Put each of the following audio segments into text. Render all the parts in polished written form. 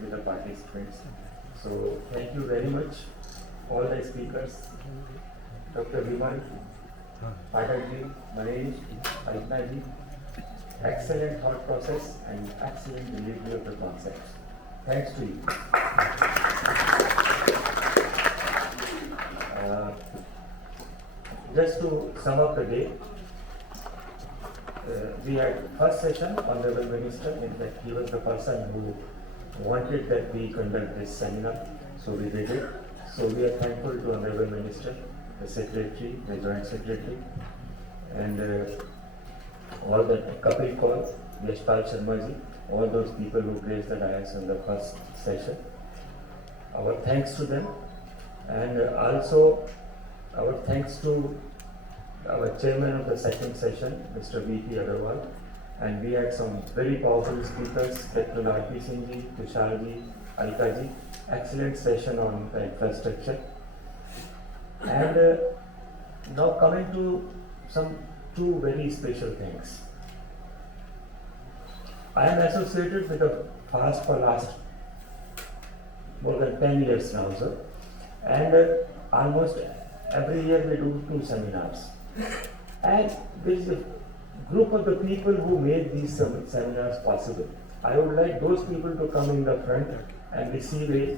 shared with the participants. So thank you very much, all the speakers, Dr. Vimal, Patalji, Manesh, Alpnaji. Excellent thought process and excellent delivery of the concepts. Thanks to you. Just to sum up the day, we had first session, Honorable Minister. In fact, he was the person who wanted that we conduct this seminar, so we did it. So we are thankful to Honorable Minister, the Secretary, the Joint Secretary, and all the Kapil Kaur, Yashpal Sharma ji, all those people who graced the dais in the first session. Our thanks to them, and also our thanks to our chairman of the second session, Mr. V.P. Agarwal, and we had some very powerful speakers, Dr. R.P. Singh ji, Tushar ji, Alka ji. Excellent session on the infrastructure. And now coming to some two very special things. I am associated with the FAST for last more than 10 years now, sir. And almost every year we do 2 seminars. And there is a group of the people who made these seminars possible. I would like those people to come in the front and receive a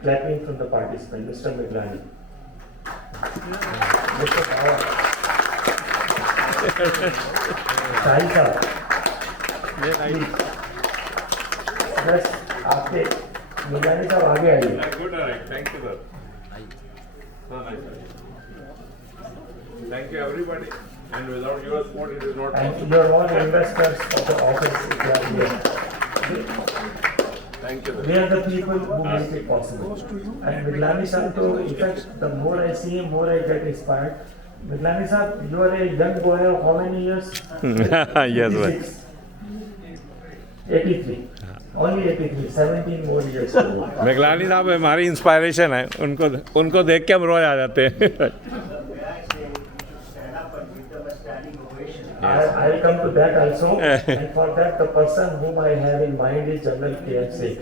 clapping from the participant, Mr. Miglani. Mr. Power. Sai sir. बस आपके मिलाने साहब आगे आइए. Good, thank you, sir. So nice. Thank you, everybody. And without your support, it is not And possible. you are all investors of the office. Thank you, We sir. are the people who make it possible. And Miglani sir, so in fact, the more I see him, more I get inspired. Miglani sir, you are a young boy of how many years? Yes, sir. 83. Only 83. 17 more years to go. मेघलानी साहब हमारी inspiration है, उनको देख के हम रोज आ जाते हैं. I'll come to that also. And for that, the person whom I have in mind is General K.M. Seth.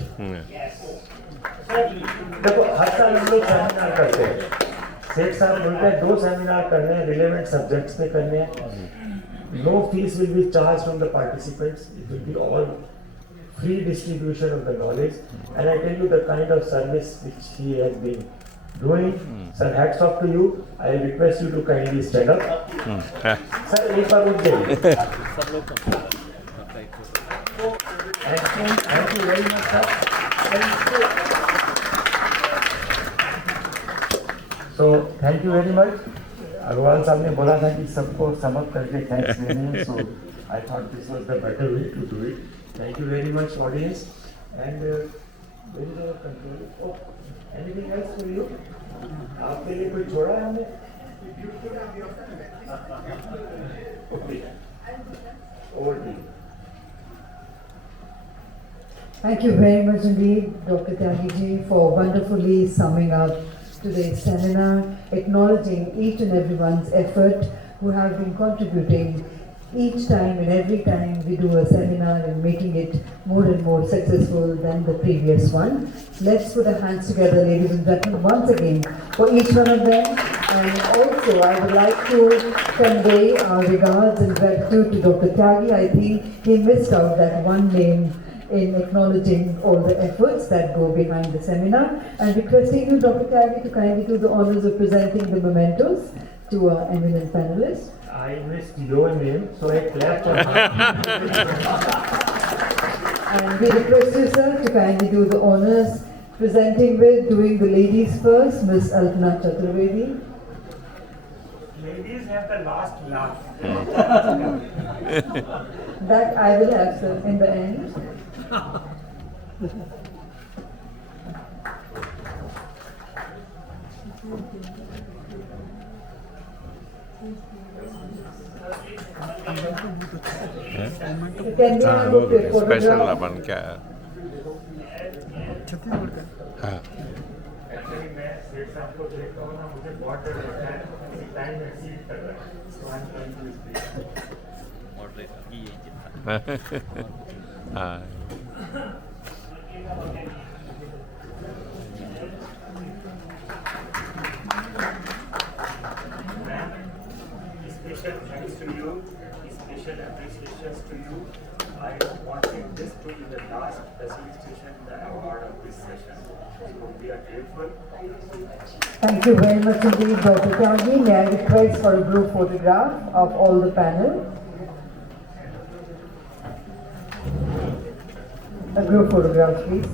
देखो हर साल हम लोग सेमिनार करते हैं. सेठ साहब बोलते हैं 2 सेमिनार करने हैं, रिलेवेंट सब्जेक्ट्स पे करने हैं. No fees will be charged from the participants. It will be all free distribution of the knowledge. And I tell you the kind of service which he has been doing. Sir, hats off to you. I request you to kindly stand up. Sir, एक बार रुक जाइए. Thank you very much, sir. So thank you very much. Agarwal साहब ने बोला था कि सबको समझ करके थैंक्स देने हैं. So I thought this was the better way to do it. Thank you very much, audience. And where is our control? Oh, anything else for you? आपके लिए कोई छोड़ा है हमने? Okay. Over to you. Thank you very much indeed, Dr. Tyagi ji, for wonderfully summing up today's seminar, acknowledging each and everyone's effort who have been contributing each time and every time we do a seminar and making it more and more successful than the previous one. Let's put our hands together, ladies and gentlemen, once again for each one of them. And also I would like to convey our regards and gratitude to Dr. Tyagi. I think he missed out that one name in acknowledging all the efforts that go behind the seminar, and requesting you, Dr. Tyagi, to kindly do the honors of presenting the mementos to our eminent panelists. I missed your name, so I clapped for her. And we request you, sir, to kindly do the honors, presenting with, doing the ladies first, Miss Alpna Chaturvedi. Ladies have the last laugh. That I will have, sir, in the end. हाँ वो special बन क्या है. हाँ Actually, मैं सेठ साहब को देखता हूँ ना, मुझे बहुत डर लगता है. टाइम एक्सीड कर रहा है. So I'm trying to speak. हाँ Thank you very much indeed, Dr. Tyagi. May I request for a group photograph of all the panel? A group photograph, please.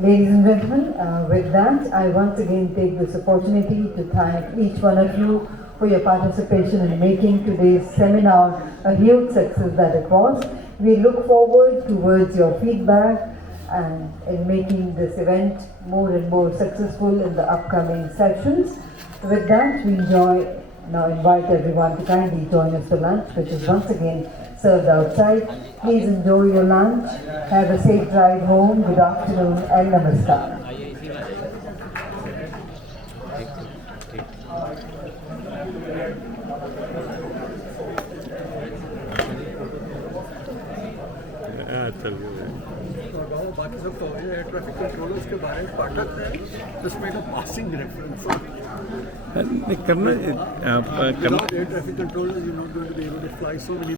Ladies and gentlemen, with that, I once again take this opportunity to thank each one of you for your participation in making today's seminar a huge success that it was. We look forward towards your feedback and in making this event more and more successful in the upcoming sessions. With that, we now invite everyone to kindly join us for lunch, which is once again served outside. Please enjoy your lunch. Have a safe drive home. Good afternoon and namaskar. बाकी सब तो air traffic controllers के बारे में पाठक है, जिसमें का passing reference करना air traffic controllers you not going to be able to fly so many